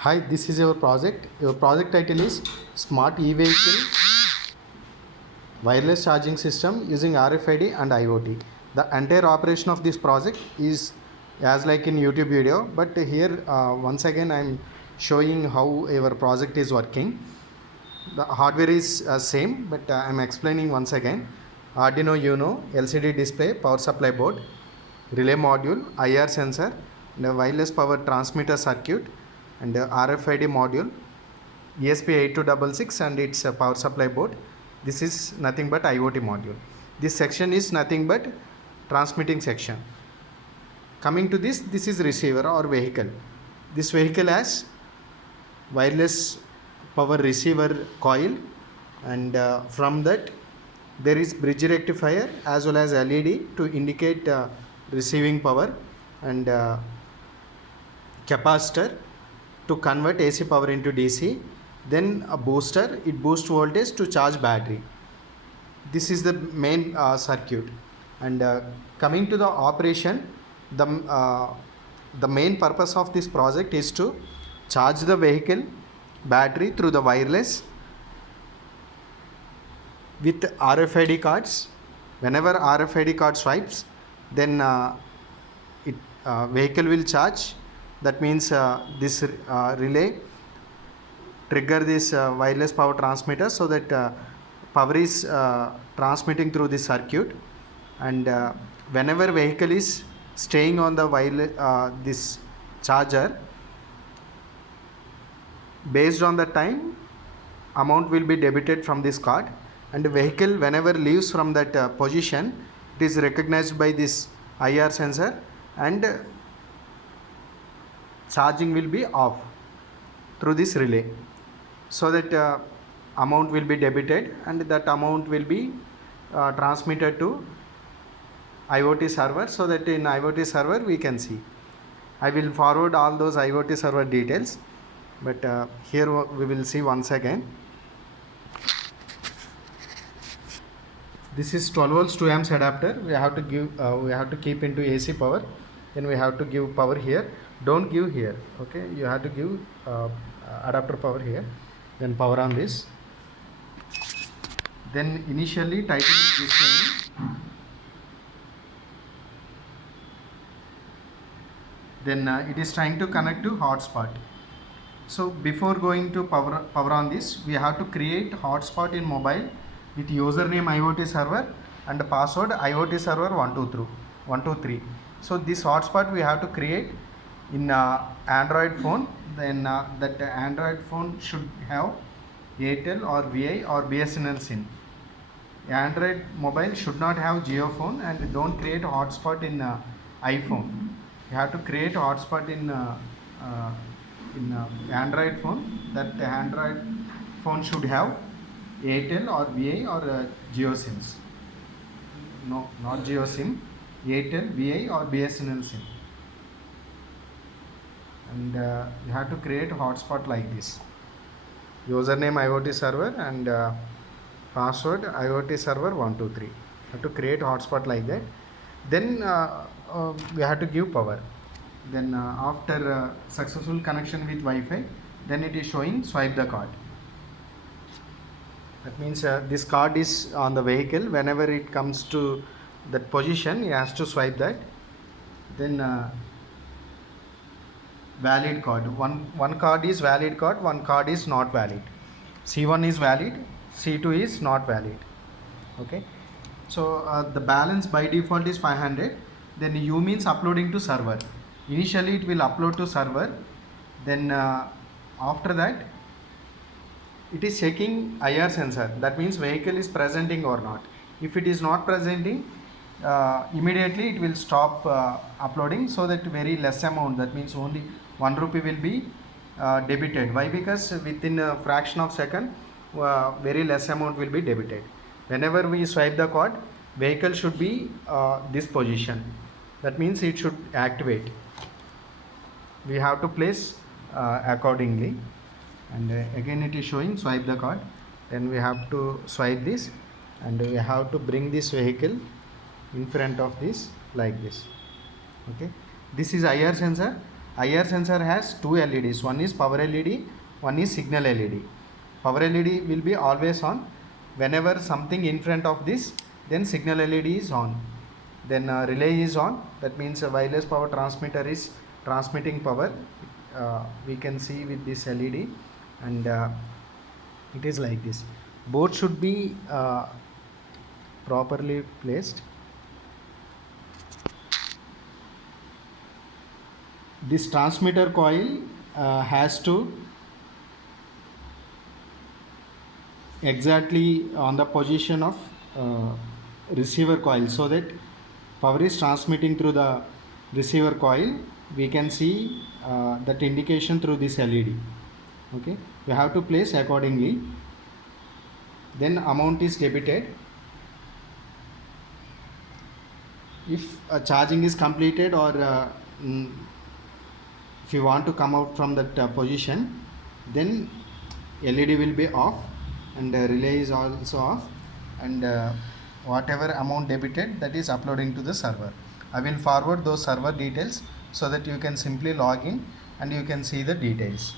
Hi, this is your project. Your project title is Smart E-Vehicle Wireless Charging System using RFID and IoT. The entire operation of this project is as like in YouTube video, but here once again I am showing how our project is working. The hardware is same, but I am explaining once again. Arduino Uno, LCD display, power supply board, relay module, IR sensor, and a wireless power transmitter circuit, and a RFID module, ESP8266 and its power supply board. This is nothing but IoT module. This section is nothing but transmitting section. Coming to this is receiver or vehicle. This vehicle has wireless power receiver coil, and from that there is bridge rectifier as well as LED to indicate receiving power, and capacitor to convert AC power into DC, then a booster, it boosts voltage to charge battery. This is the main circuit. And coming to the operation, the main purpose of this project is to charge the vehicle battery through the wireless with RFID cards. Whenever RFID card swipes, then vehicle will charge. That means this relay trigger this wireless power transmitter, so that power is transmitting through this circuit, and whenever vehicle is staying on the wireless this charger, based on the time, amount will be debited from this card, and the vehicle whenever leaves from that position, it is recognized by this IR sensor, and charging will be off through this relay, so that amount will be debited, and that amount will be transmitted to IoT server, so that in IoT server we can see. I will forward all those IoT server details, but here we will see once again. This is 12 volts 2 amps adapter. We have to give we have to keep into AC power, then we have to give power here. Don't give here, okay? You have to give adapter power here, then power on this, then initially tightening this line, then it is trying to connect to hotspot. So before going to power on this, we have to create hotspot in mobile with username IoT server and password IoT server 123. So this hotspot we have to create in Android phone. Then that Android phone should have Airtel or VI or BSNL SIM. Android mobile should not have Jio phone, and don't create hotspot in iPhone. You have to create hotspot in Android phone. That Android phone should have Airtel or VI or Jio SIMs. No, not Jio SIM. Airtel, VI or BSNL SIM. And you have to create hotspot like this. Username IoT server and password IoT server 123. Have to create hotspot like that. Then we have to give power. Then after successful connection with Wi-Fi, then it is showing swipe the card. That means this card is on the vehicle. Whenever it comes to that position, he has to swipe that. Then valid card. One card is valid card, one card is not valid. C1 is valid, C2 is not valid. Okay. So the balance by default is 500. Then U means uploading to server. Initially it will upload to server. Then after that it is checking IR sensor. That means vehicle is presenting or not. If it is not presenting, immediately it will stop uploading, so that very less amount, that means only 1 rupee will be debited. Why? Because within a fraction of second very less amount will be debited. Whenever we swipe the card, vehicle should be this position. That means it should activate. We have to place accordingly, and again it is showing swipe the card. Then we have to swipe this, and we have to bring this vehicle in front of this like this. Okay, this is IR sensor, IR sensor has two LEDs. One is power LED, one is signal LED. Power LED will be always on. Whenever something in front of this, then signal LED is on. Then relay is on. That means a wireless power transmitter is transmitting power. We can see with this LED, and it is like this. Both should be properly placed. This transmitter coil has to exactly on the position of receiver coil, so that power is transmitting through the receiver coil. We can see that indication through this LED. Okay, you have to place accordingly. Then amount is debited. If charging is completed, or if you want to come out from that position, then LED will be off, and relay is also off, and whatever amount debited, that is uploading to the server. I will forward those server details so that you can simply log in and you can see the details.